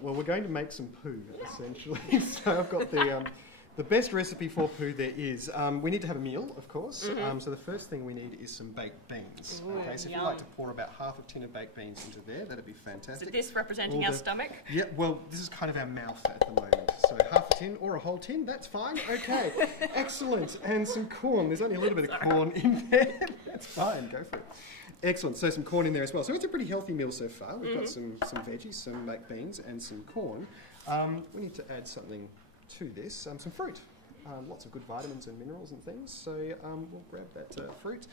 Well, we're going to make some poo, essentially. So I've got the best recipe for poo there is. We need to have a meal, of course. So the first thing we need is some baked beans. Ooh, okay, so if you like to pour about half a tin of baked beans into there, that'd be fantastic. So this representing our stomach? Yeah, well, this is kind of our mouth at the moment. So half a tin or a whole tin, that's fine. Okay, excellent. And some corn. There's only a little bit of corn in there. That's fine, go for it. Excellent, so some corn in there as well. So it's a pretty healthy meal so far. We've got some veggies, some baked beans and some corn. We need to add something to this, some fruit. Lots of good vitamins and minerals and things. So we'll grab that fruit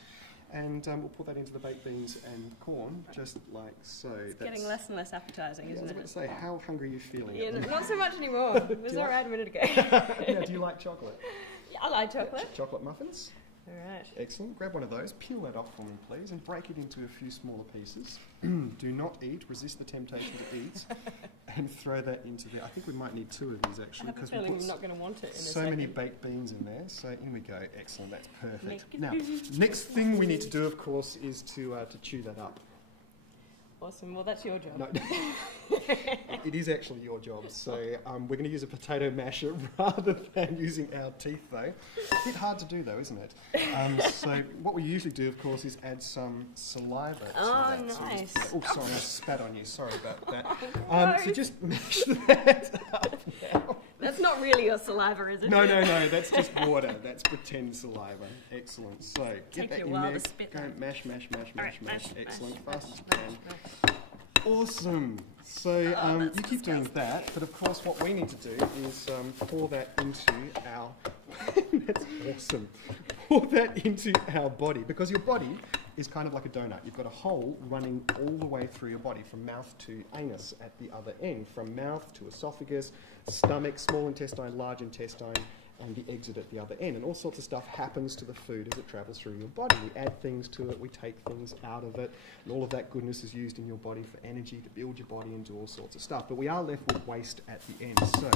and we'll put that into the baked beans and corn, just like so. It's getting less and less appetising, isn't it? I was about to say, how hungry are you feeling? Yeah, not so much anymore. It was all right a minute ago. Now, do you like chocolate? Yeah, I like chocolate. Chocolate muffins? All right. Excellent. Grab one of those, peel that off for me, please, and break it into a few smaller pieces. Do not eat, resist the temptation to eat, and throw that into there. I think we might need two of these, actually, because we're not going to want it in so many baked beans in there. So in we go. Excellent. That's perfect. Now, next thing we need to do, of course, is to chew that up. Awesome. Well, that's your job. No, it is actually your job. So we're going to use a potato masher rather than using our teeth, though. A bit hard to do, though, isn't it? So what we usually do, of course, is add some saliva to that. Nice. Oh, sorry, I spat on you. Sorry about that. No. So just mash that up now. That's not really your saliva, is it? No, that's just water. That's pretend saliva. Excellent. So get that in there. Go mash. Excellent. Fast as you can. Awesome. So you keep doing that, but of course what we need to do is pour that into our... That's awesome. Pour that into our body, because your body is kind of like a donut. You've got a hole running all the way through your body, from mouth to anus at the other end, from mouth to esophagus, stomach, small intestine, large intestine, and the exit at the other end. And all sorts of stuff happens to the food as it travels through your body. We add things to it, we take things out of it, and all of that goodness is used in your body for energy, to build your body and do all sorts of stuff. But we are left with waste at the end. So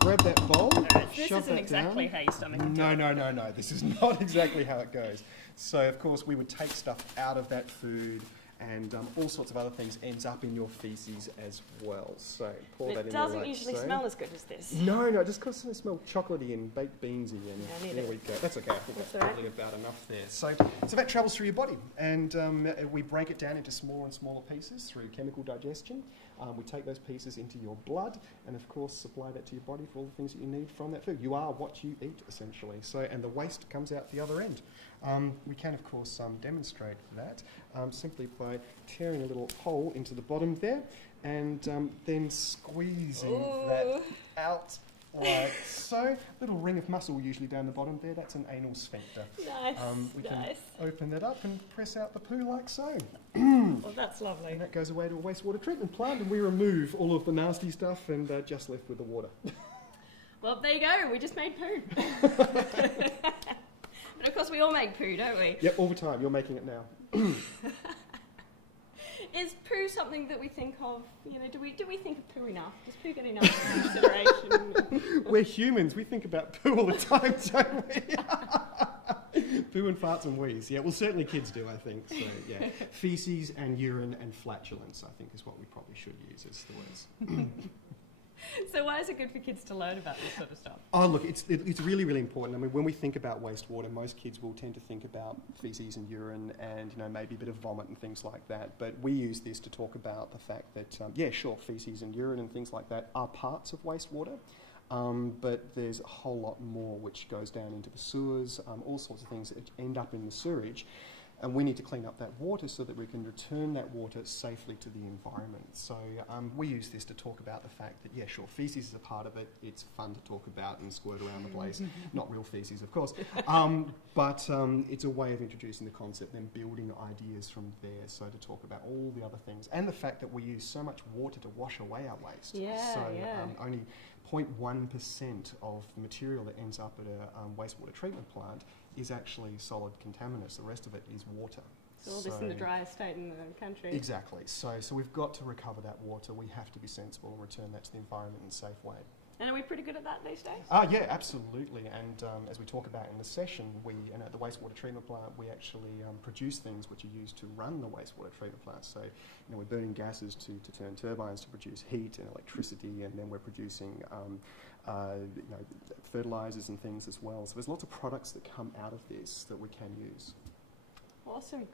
grab that bowl, this shove isn't that exactly down. how your stomach can do it. No. This is not exactly how it goes. So, of course, we would take stuff out of that food, and all sorts of other things ends up in your faeces as well. So pour that in there. It doesn't usually smell as good as this. No, just because it smells chocolatey and baked beansy. And there we go. That's okay. I think that's probably about enough there. So that travels through your body, and we break it down into smaller and smaller pieces through chemical digestion. We take those pieces into your blood, and of course supply that to your body for all the things that you need from that food. You are what you eat, essentially. So, and the waste comes out the other end. We can, of course, demonstrate that simply by tearing a little hole into the bottom there, and then squeezing that out like so. Little ring of muscle usually down the bottom there. That's an anal sphincter. Nice. We can open that up and press out the poo like so. Well, that's lovely. And that goes away to a wastewater treatment plant, and we remove all of the nasty stuff and just left with the water. Well, there you go. We just made poo. But of course, we all make poo, don't we? Yep, all the time. You're making it now. Is poo something that we think of? You know, do we think of poo enough? Does poo get enough consideration? We're humans. We think about poo all the time, don't we? Poo and farts and wheeze. Yeah, well, certainly kids do, I think. So, yeah. Feces and urine and flatulence, I think, is what we probably should use as the words. So why is it good for kids to learn about this sort of stuff? Oh, look, it's really, really important. I mean, when we think about wastewater, most kids will tend to think about feces and urine and, maybe a bit of vomit and things like that. But we use this to talk about the fact that, yeah, sure, feces and urine and things like that are parts of wastewater. But there's a whole lot more which goes down into the sewers, all sorts of things that end up in the sewerage. And we need to clean up that water so that we can return that water safely to the environment. So we use this to talk about the fact that, yeah, sure, feces is a part of it. It's fun to talk about and squirt around the place. Not real feces, of course. But it's a way of introducing the concept, then building ideas from there. So to talk about all the other things. And the fact that we use so much water to wash away our waste. Yeah, so yeah. Only 0.1% of the material that ends up at a wastewater treatment plant is actually solid contaminants. The rest of it is water. So all this in the driest state in the country. Exactly. So we've got to recover that water. We have to be sensible and return that to the environment in a safe way. And are we pretty good at that these days? Yeah, absolutely. And as we talk about in the session, at the wastewater treatment plant, we actually produce things which are used to run the wastewater treatment plant. So, we're burning gases to turn turbines to produce heat and electricity, and then we're producing fertilizers and things as well. So there's lots of products that come out of this that we can use. Awesome.